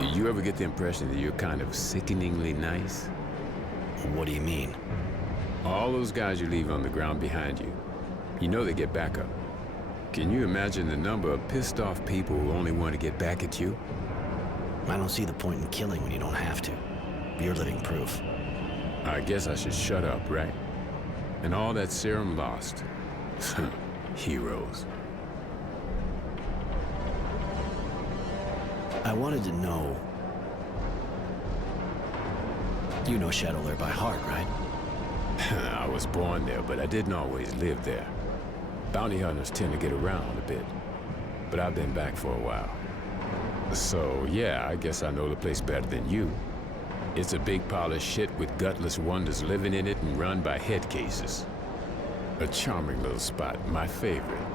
You ever get the impression that you're kind of sickeningly nice? What do you mean? All those guys you leave on the ground behind you, you know they get back up. Can you imagine the number of pissed off people who only want to get back at you? I don't see the point in killing when you don't have to. You're living proof. I guess I should shut up, right? And all that serum lost. Heroes. I wanted to know... You know Shadowlair by heart, right? I was born there, but I didn't always live there. Bounty hunters tend to get around a bit, but I've been back for a while. So, yeah, I guess I know the place better than you. It's a big pile of shit with gutless wonders living in it and run by head cases. A charming little spot, my favorite.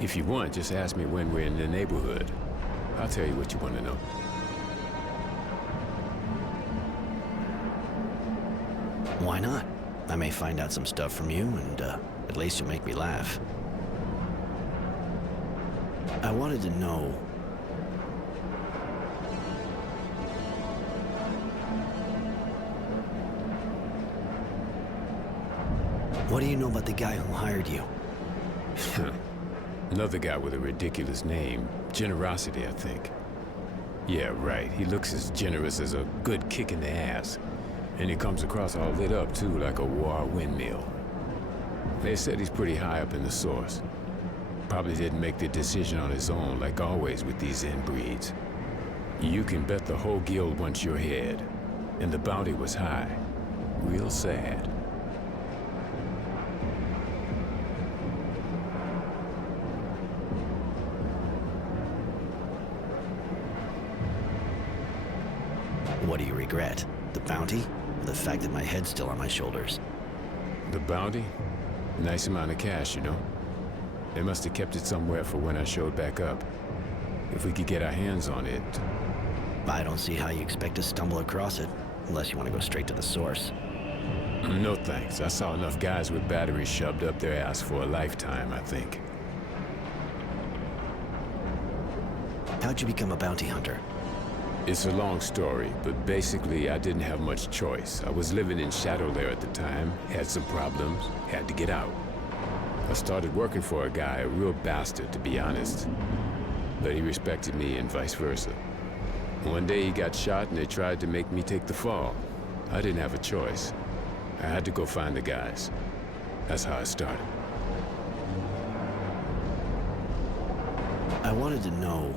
If you want, just ask me when we're in the neighborhood. I'll tell you what you want to know. Why not? I may find out some stuff from you, and at least you'll make me laugh. I wanted to know... What do you know about the guy who hired you? Another guy with a ridiculous name. Generosity, I think. Yeah, right. He looks as generous as a good kick in the ass. And he comes across all lit up, too, like a war windmill. They said he's pretty high up in the source. Probably didn't make the decision on his own, like always with these inbreeds. You can bet the whole guild wants your head. And the bounty was high. Real sad. What do you regret? The bounty? Or the fact that my head's still on my shoulders? The bounty? Nice amount of cash, you know? They must have kept it somewhere for when I showed back up. If we could get our hands on it... I don't see how you expect to stumble across it, unless you want to go straight to the source. No thanks. I saw enough guys with batteries shoved up their ass for a lifetime, I think. How'd you become a bounty hunter? It's a long story, but basically I didn't have much choice. I was living in Shadowlair at the time, had some problems, had to get out. I started working for a guy, a real bastard to be honest. But he respected me and vice versa. One day he got shot and they tried to make me take the fall. I didn't have a choice. I had to go find the guys. That's how I started. I wanted to know...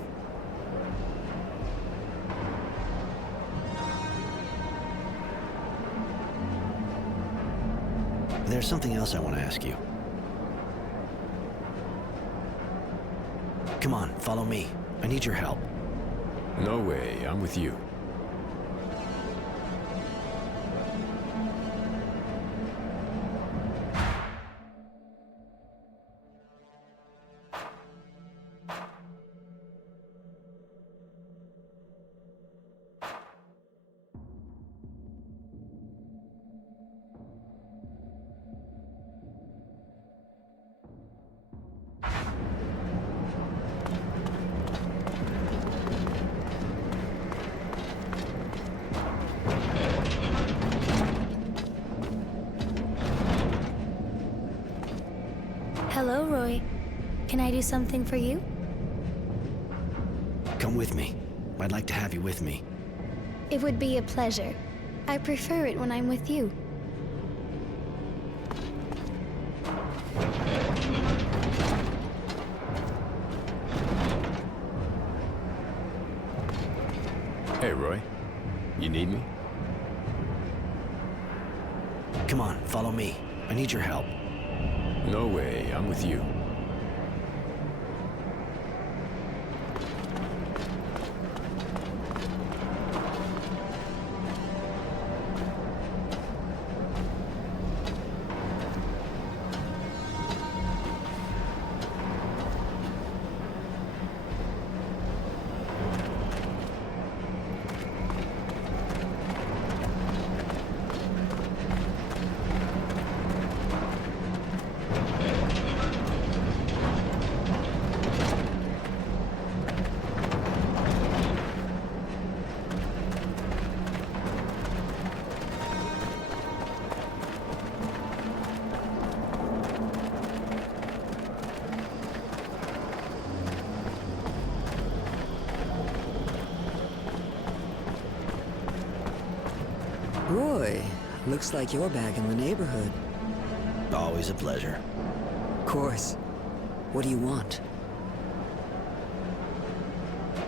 There's something else I want to ask you. Come on, follow me. I need your help. No way, I'm with you. Hello, Roy. Can I do something for you? Come with me. I'd like to have you with me. It would be a pleasure. I prefer it when I'm with you. Hey, Roy. You need me? Come on, follow me. I need your help. No way, I'm with you. Roy, looks like you're back in the neighborhood. Always a pleasure. Of course. What do you want?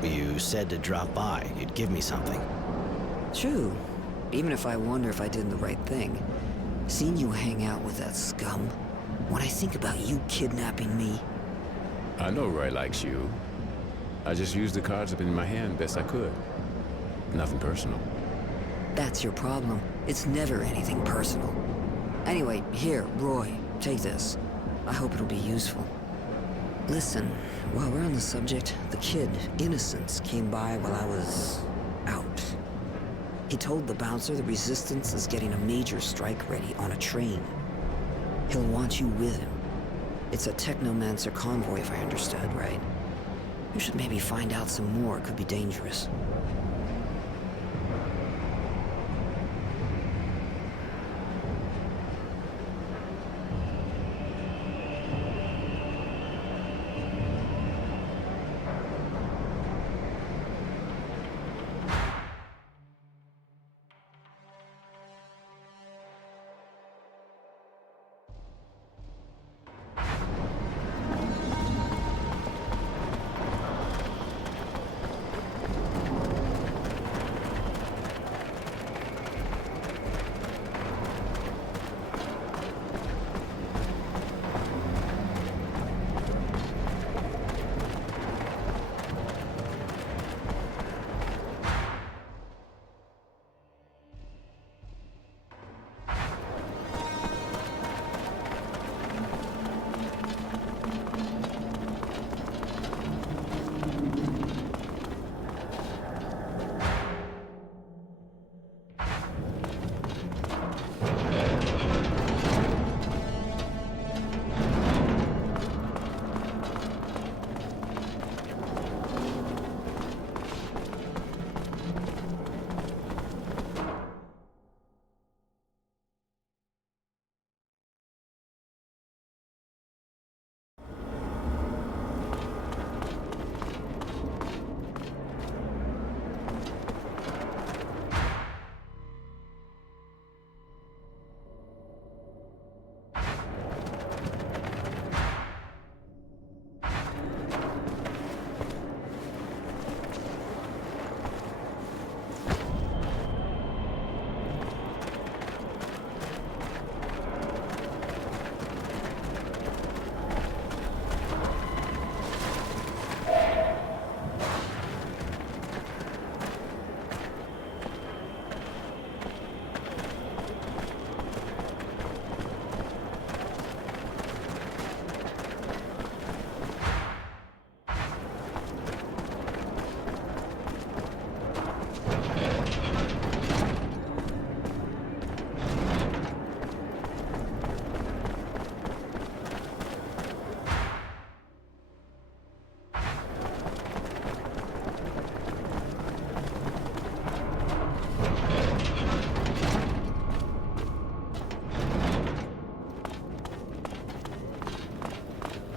You said to drop by. You'd give me something. True. Even if I wonder if I did the right thing. Seeing you hang out with that scum. When I think about you kidnapping me. I know Roy likes you. I just used the cards up in my hand best I could. Nothing personal. That's your problem. It's never anything personal. Anyway, here, Roy, take this. I hope it'll be useful. Listen, while we're on the subject, the kid, Innocence, came by while I was out. He told the bouncer the Resistance is getting a major strike ready on a train. He'll want you with him. It's a Technomancer convoy, if I understood right. You should maybe find out some more. It could be dangerous.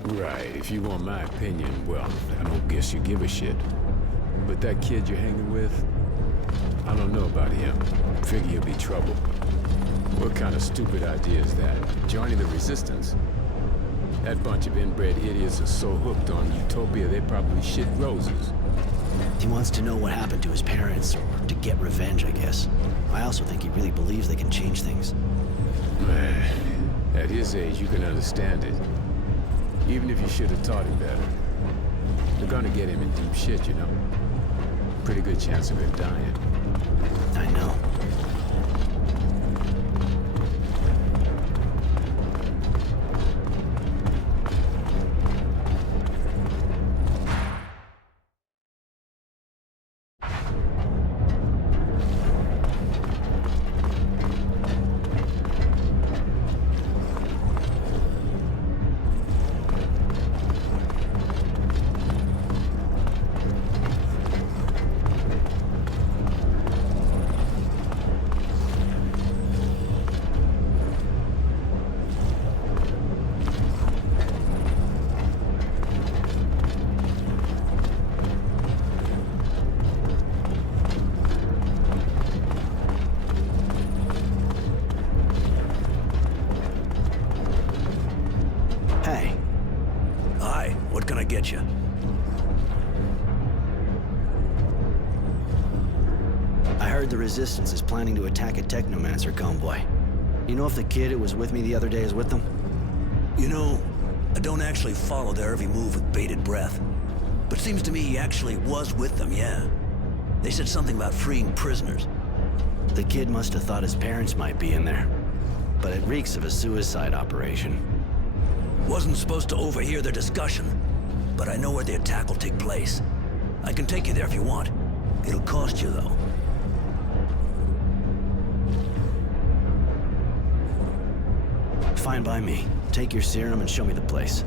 Right, if you want my opinion, well, I don't guess you give a shit. But that kid you're hanging with, I don't know about him. Figure he'll be trouble. What kind of stupid idea is that? Joining the Resistance? That bunch of inbred idiots are so hooked on Utopia, they probably shit roses. He wants to know what happened to his parents, or to get revenge, I guess. I also think he really believes they can change things. Man, at his age, you can understand it. Even if you should have taught him better. They're gonna get him in deep shit, you know. Pretty good chance of him dying. I know. heard the Resistance is planning to attack a Technomancer convoy. You know if the kid who was with me the other day is with them? You know, I don't actually follow their every move with bated breath. But seems to me he actually was with them, yeah. They said something about freeing prisoners. The kid must have thought his parents might be in there. But it reeks of a suicide operation. Wasn't supposed to overhear their discussion, but I know where the attack will take place. I can take you there if you want. It'll cost you, though. Fine by me. Take your serum and show me the place.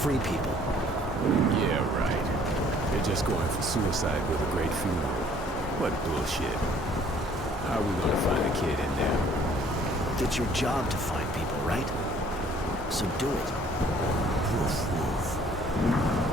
Free people. Yeah, right. They're just going for suicide with a great funeral. What bullshit. How are we gonna find a kid in there? It's your job to find people, right? So do it. Woof, woof.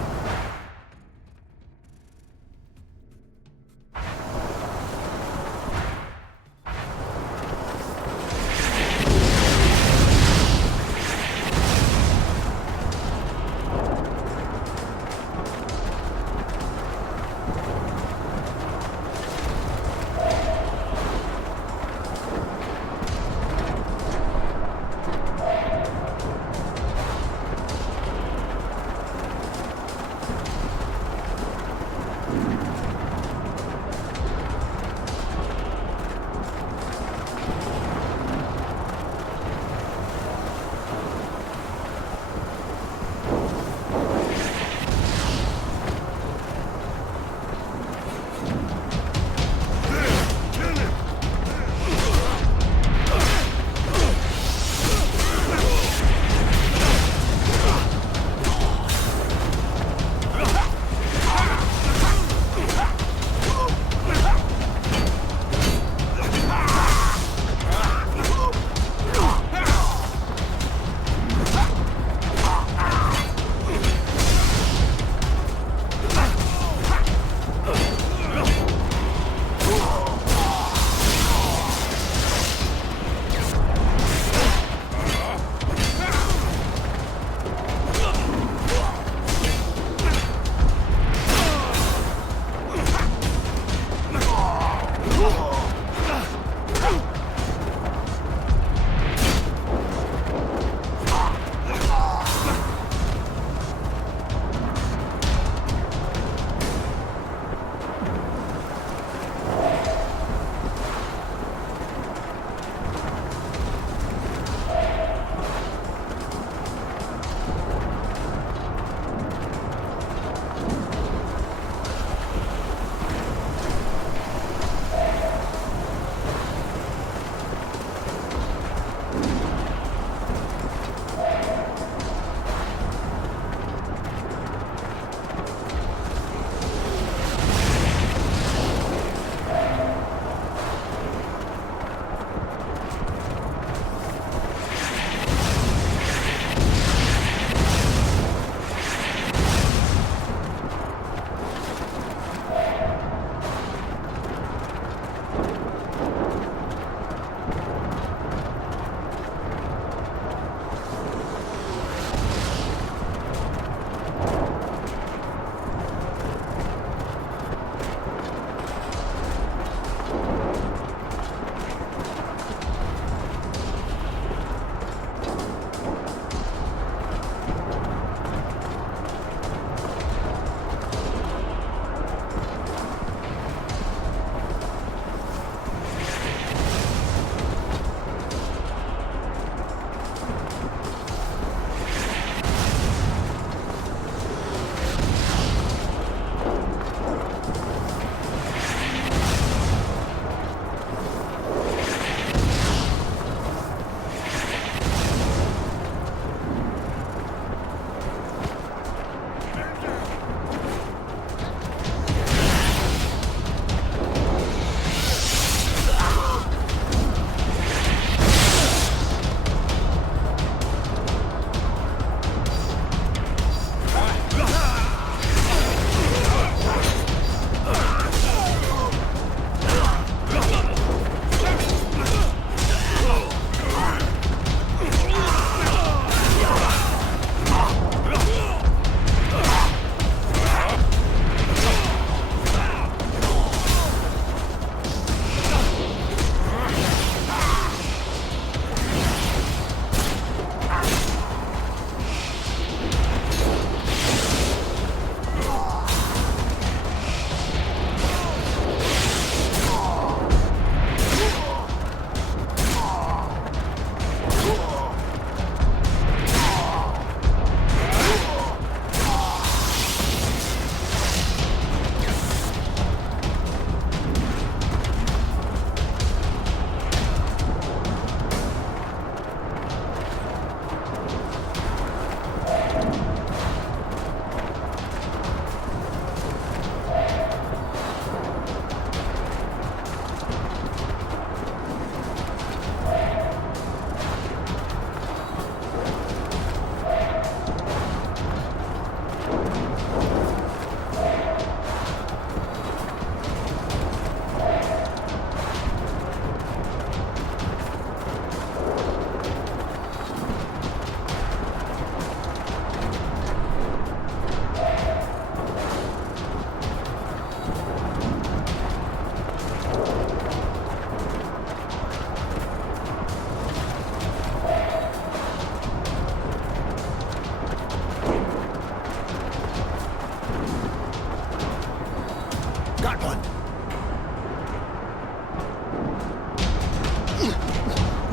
Got one!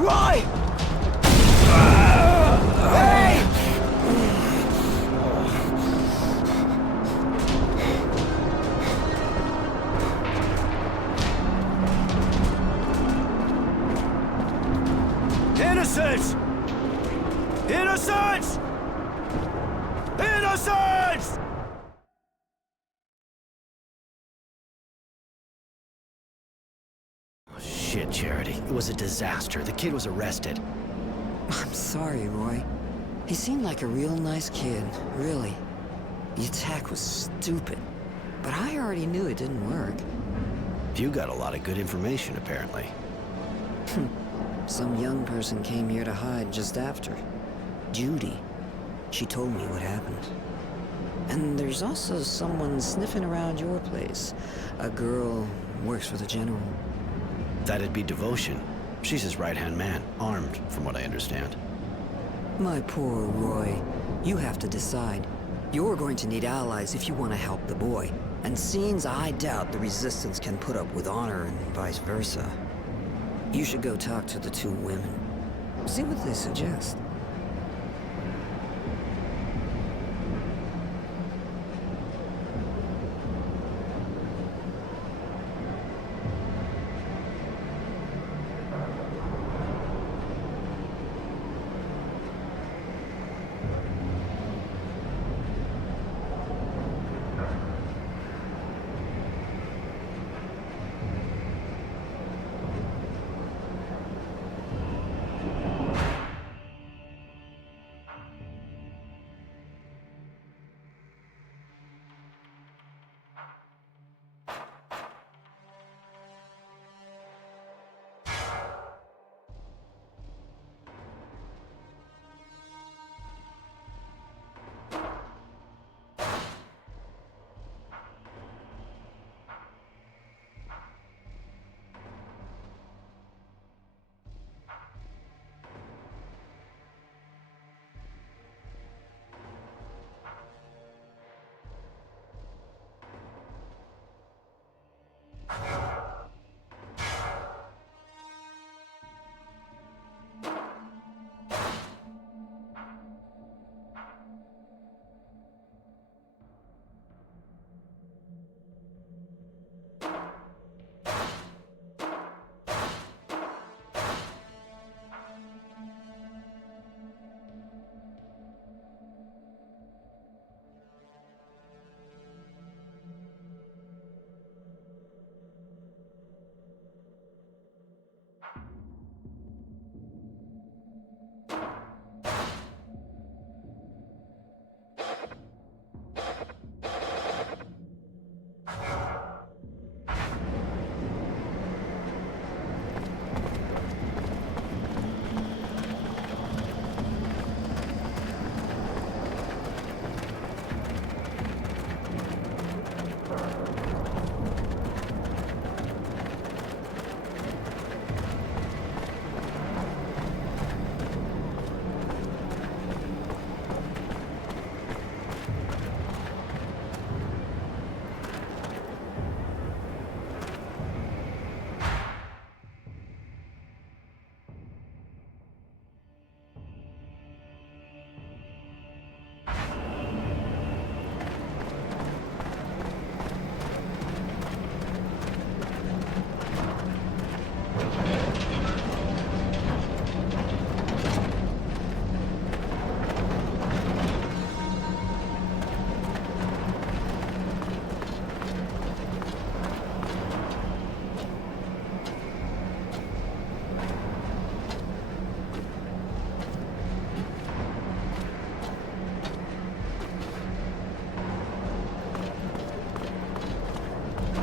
Roy! Hey! Innocents! Innocents! Innocents! Shit, Charity. It was a disaster. The kid was arrested. I'm sorry, Roy. He seemed like a real nice kid, really. The attack was stupid, but I already knew it didn't work. You got a lot of good information, apparently. Some young person came here to hide just after. Judy. She told me what happened. And there's also someone sniffing around your place. A girl works for the General. That'd be Devotion. She's his right-hand man, armed, from what I understand. My poor Roy. You have to decide. You're going to need allies if you want to help the boy. And scenes I doubt the Resistance can put up with honor and vice versa. You should go talk to the two women. See what they suggest.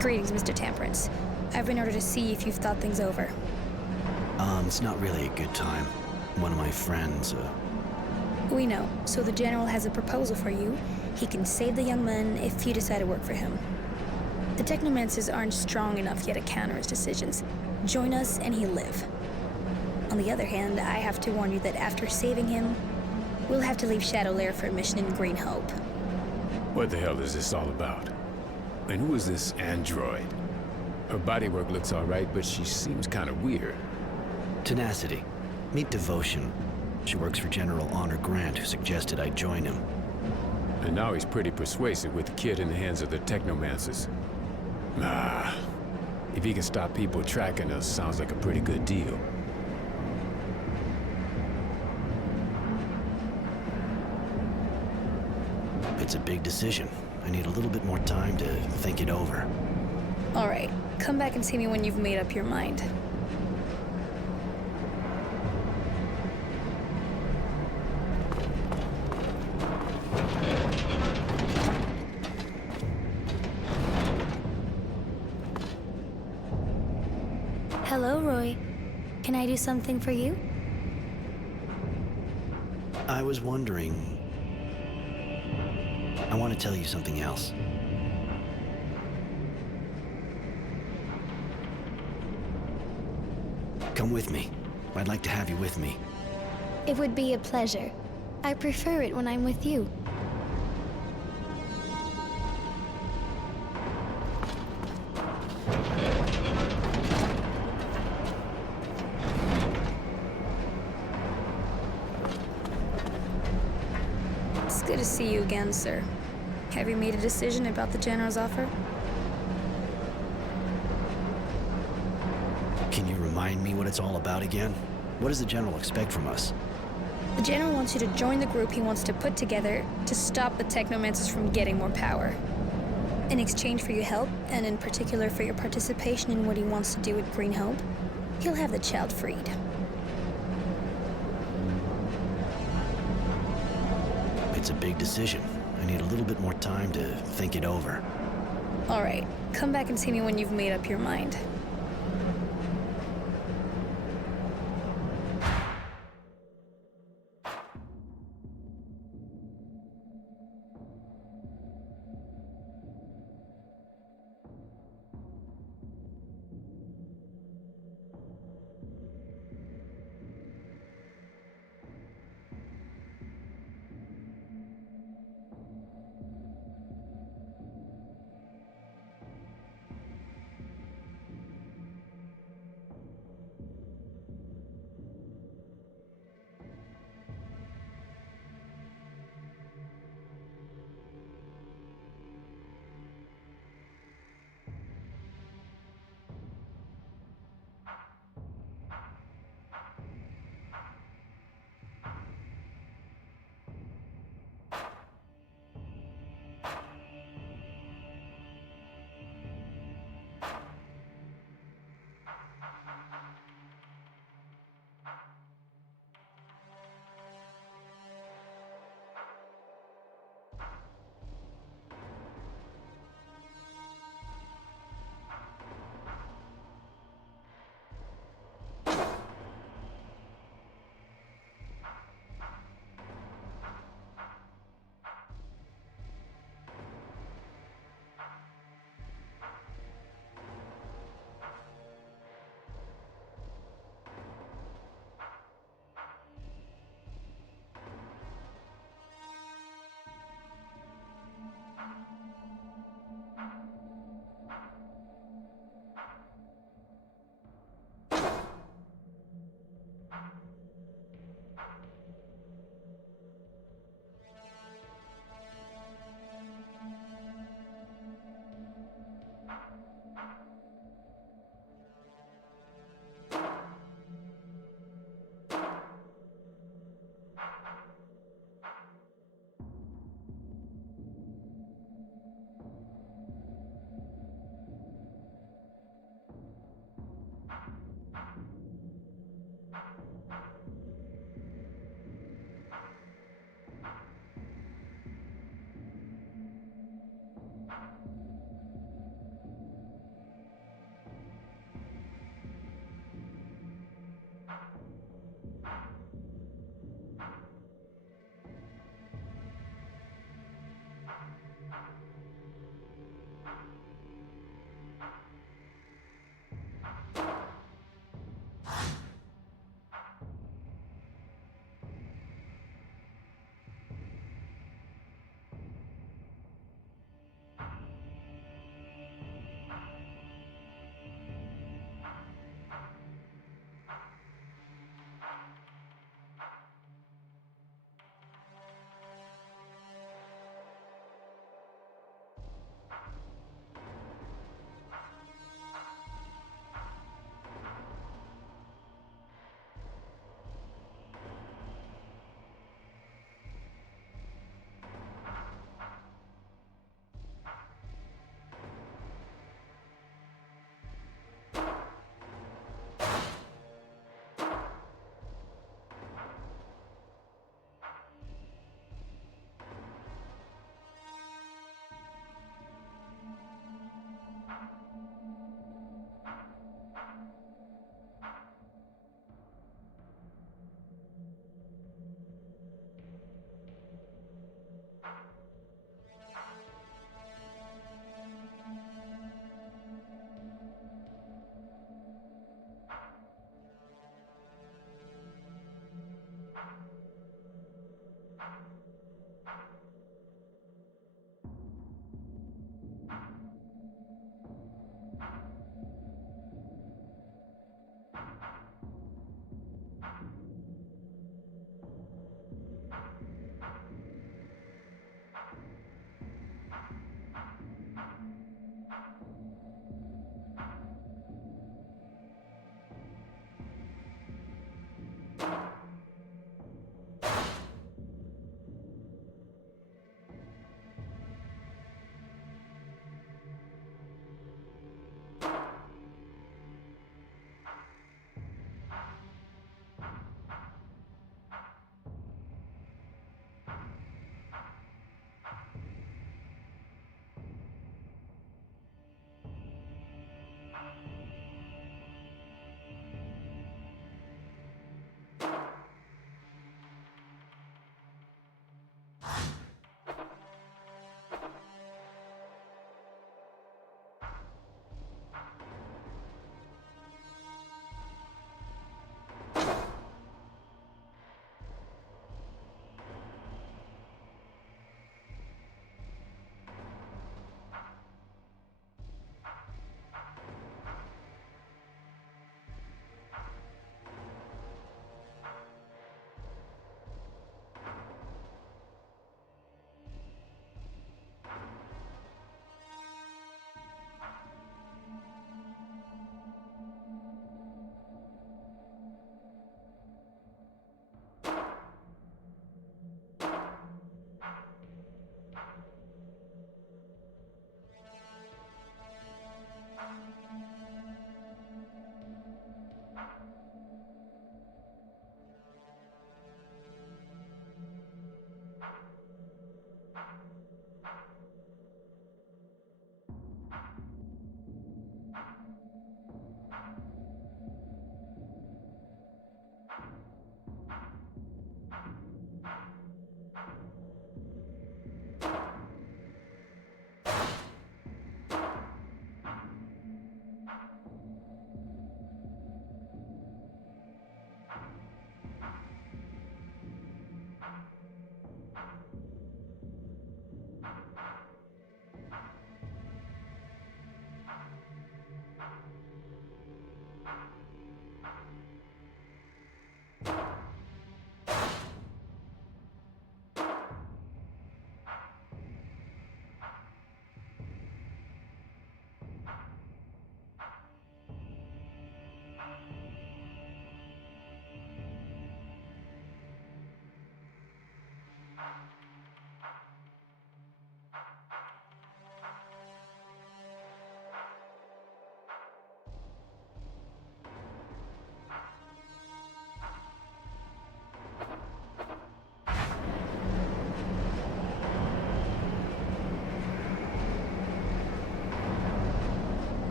Greetings, Mr. Temperance. I've been ordered to see if you've thought things over. It's not really a good time. One of my friends, We know. So the General has a proposal for you. He can save the young man if you decide to work for him. The Technomancers aren't strong enough yet to counter his decisions. Join us and he'll live. On the other hand, I have to warn you that after saving him, we'll have to leave Shadowlair for a mission in Green Hope. What the hell is this all about? And who is this android? Her bodywork looks alright, but she seems kind of weird. Tenacity. Meet Devotion. She works for General Honor Grant, who suggested I join him. And now he's pretty persuasive with the kid in the hands of the Technomancers. Ah, if he can stop people tracking us, sounds like a pretty good deal. It's a big decision. I need a little bit more time to think it over. All right, come back and see me when you've made up your mind. Hello, Roy. Can I do something for you? I was wondering... I want to tell you something else. Come with me. I'd like to have you with me. It would be a pleasure. I prefer it when I'm with you. It's good to see you again, sir. Have you made a decision about the General's offer? Can you remind me what it's all about again? What does the General expect from us? The General wants you to join the group he wants to put together to stop the Technomancers from getting more power. In exchange for your help, and in particular for your participation in what he wants to do with Green Hope, he'll have the child freed. It's a big decision. I need a little bit more time to think it over. All right, come back and see me when you've made up your mind.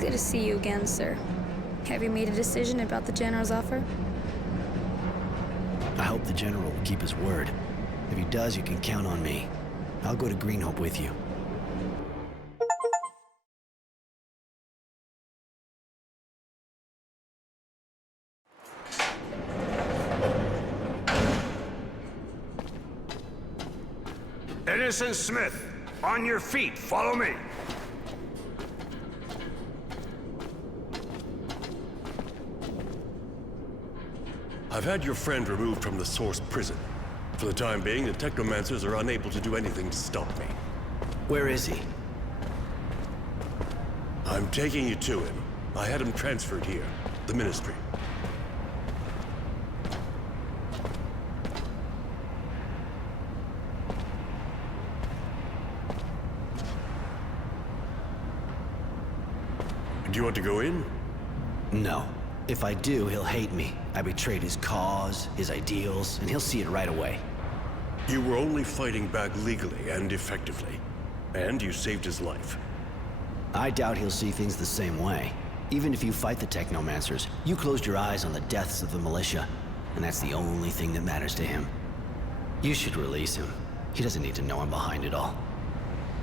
Good to see you again, sir. Have you made a decision about the General's offer? I hope the General will keep his word. If he does, you can count on me. I'll go to Greenhope with you. Innocent Smith, on your feet, follow me. I've had your friend removed from the Source prison. For the time being, the Technomancers are unable to do anything to stop me. Where is he? I'm taking you to him. I had him transferred here, the Ministry. Do you want to go in? No. If I do, he'll hate me. I betrayed his cause, his ideals, and he'll see it right away. You were only fighting back legally and effectively. And you saved his life. I doubt he'll see things the same way. Even if you fight the Technomancers, you closed your eyes on the deaths of the militia, and that's the only thing that matters to him. You should release him. He doesn't need to know I'm behind it all.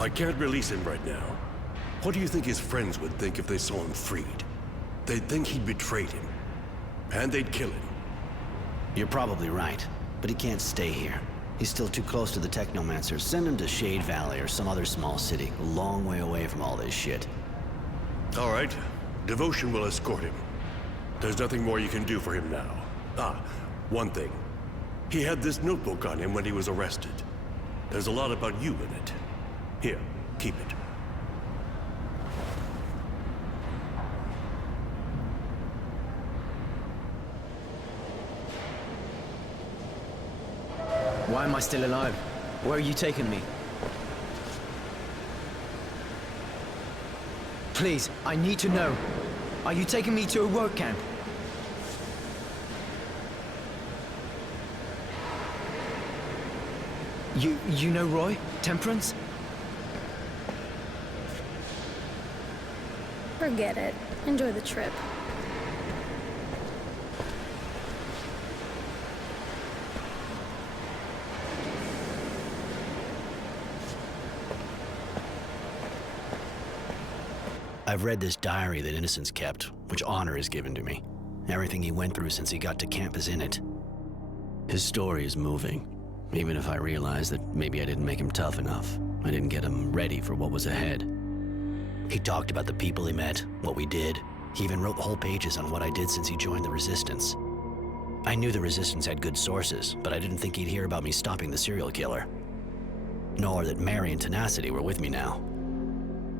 I can't release him right now. What do you think his friends would think if they saw him freed? They'd think he'd betrayed him. And they'd kill him. You're probably right, but he can't stay here. He's still too close to the Technomancers. Send him to Shade Valley or some other small city, a long way away from all this shit. All right. Devotion will escort him. There's nothing more you can do for him now. Ah, one thing. He had this notebook on him when he was arrested. There's a lot about you in it. Here, keep it. Why am I still alive? Where are you taking me? Please, I need to know. Are you taking me to a work camp? You know Roy? Temperance? Forget it. Enjoy the trip. I've read this diary that Innocence kept, which honor is given to me. Everything he went through since he got to camp is in it. His story is moving, even if I realize that maybe I didn't make him tough enough. I didn't get him ready for what was ahead. He talked about the people he met, what we did. He even wrote whole pages on what I did since he joined the Resistance. I knew the Resistance had good sources, but I didn't think he'd hear about me stopping the serial killer. Nor that Mary and Tenacity were with me now.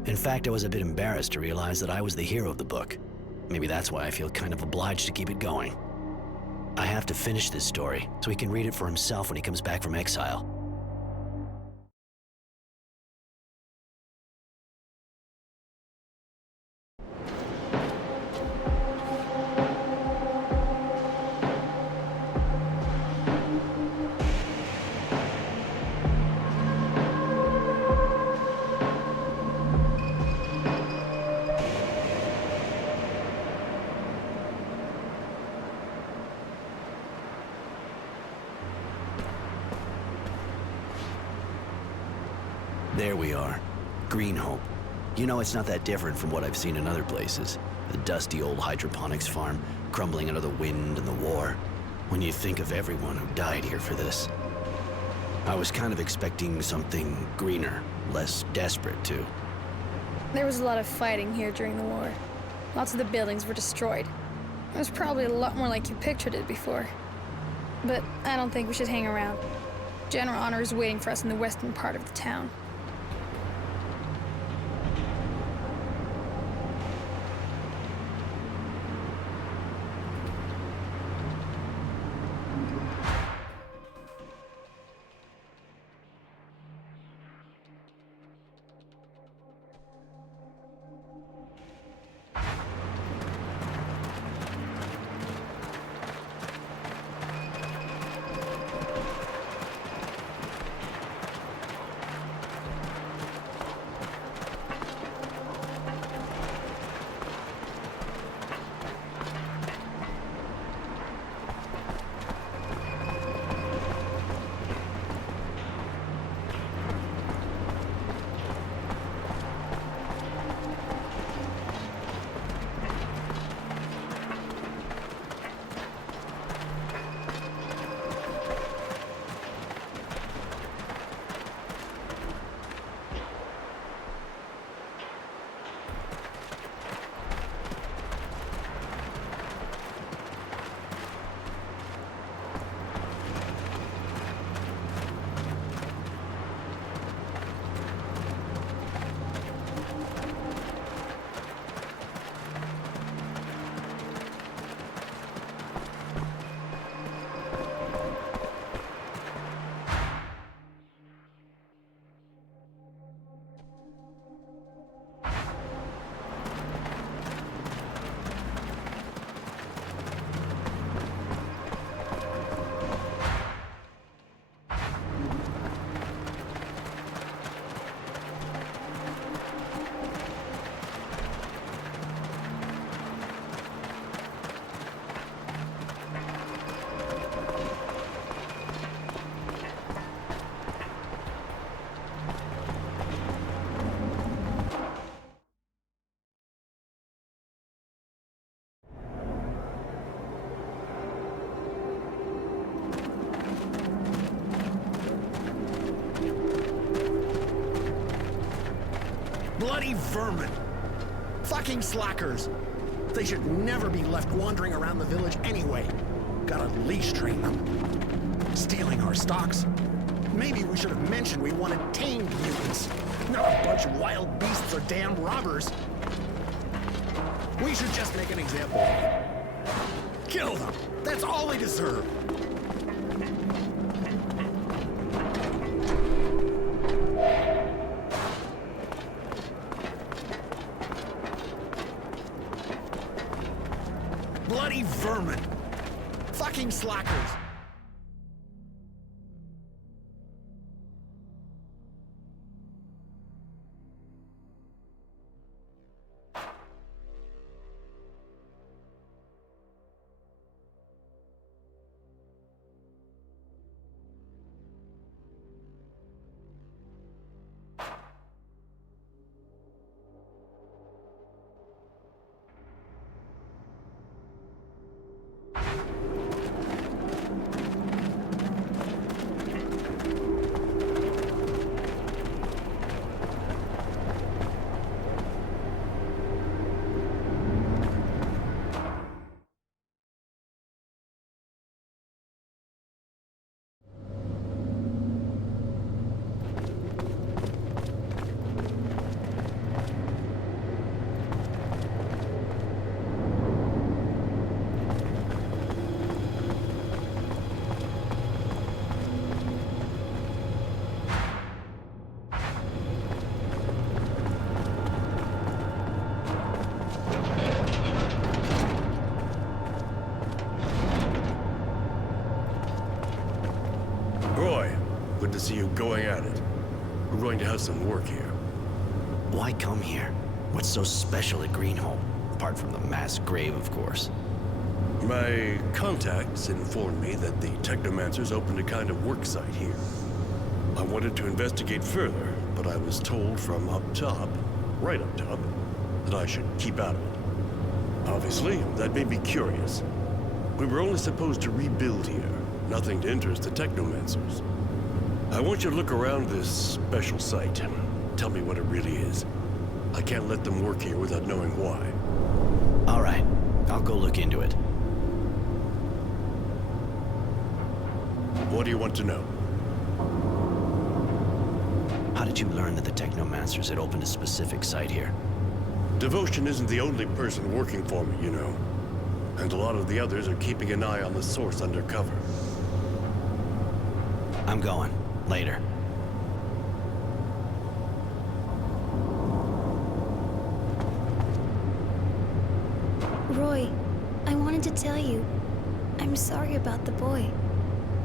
In fact, I was a bit embarrassed to realize that I was the hero of the book. Maybe that's why I feel kind of obliged to keep it going. I have to finish this story, so he can read it for himself when he comes back from exile. There we are. Greenhope. You know, it's not that different from what I've seen in other places. The dusty old hydroponics farm, crumbling under the wind and the war. When you think of everyone who died here for this. I was kind of expecting something greener, less desperate, too. There was a lot of fighting here during the war. Lots of the buildings were destroyed. It was probably a lot more like you pictured it before. But I don't think we should hang around. General Honor is waiting for us in the western part of the town. Bloody vermin! Fucking slackers! They should never be left wandering around the village anyway. Gotta leash train them. Stealing our stocks? Maybe we should have mentioned we wanted tamed mutants, not a bunch of wild beasts or damn robbers. We should just make an example of them. Kill them! That's all they deserve! Bloody vermin! Fucking slackers! Good to see you going at it. We're going to have some work here. Why come here? What's so special at Greenholm? Apart from the mass grave, of course. My contacts informed me that the Technomancers opened a kind of work site here. I wanted to investigate further, but I was told from up top, right up top, that I should keep out of it. Obviously, that made me curious. We were only supposed to rebuild here, nothing to interest the Technomancers. I want you to look around this special site. Tell me what it really is. I can't let them work here without knowing why. All right, I'll go look into it. What do you want to know? How did you learn that the Technomancers had opened a specific site here? Devotion isn't the only person working for me, you know. And a lot of the others are keeping an eye on the source undercover. I'm going. Later. Roy, I wanted to tell you, I'm sorry about the boy.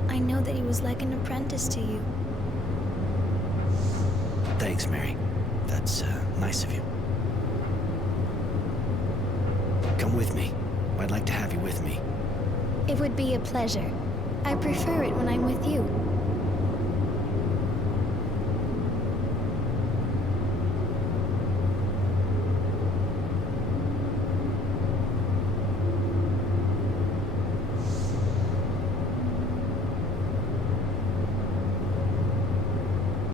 I know that he was like an apprentice to you. Thanks, Mary. That's nice of you. Come with me. I'd like to have you with me. It would be a pleasure. I prefer it when I'm with you.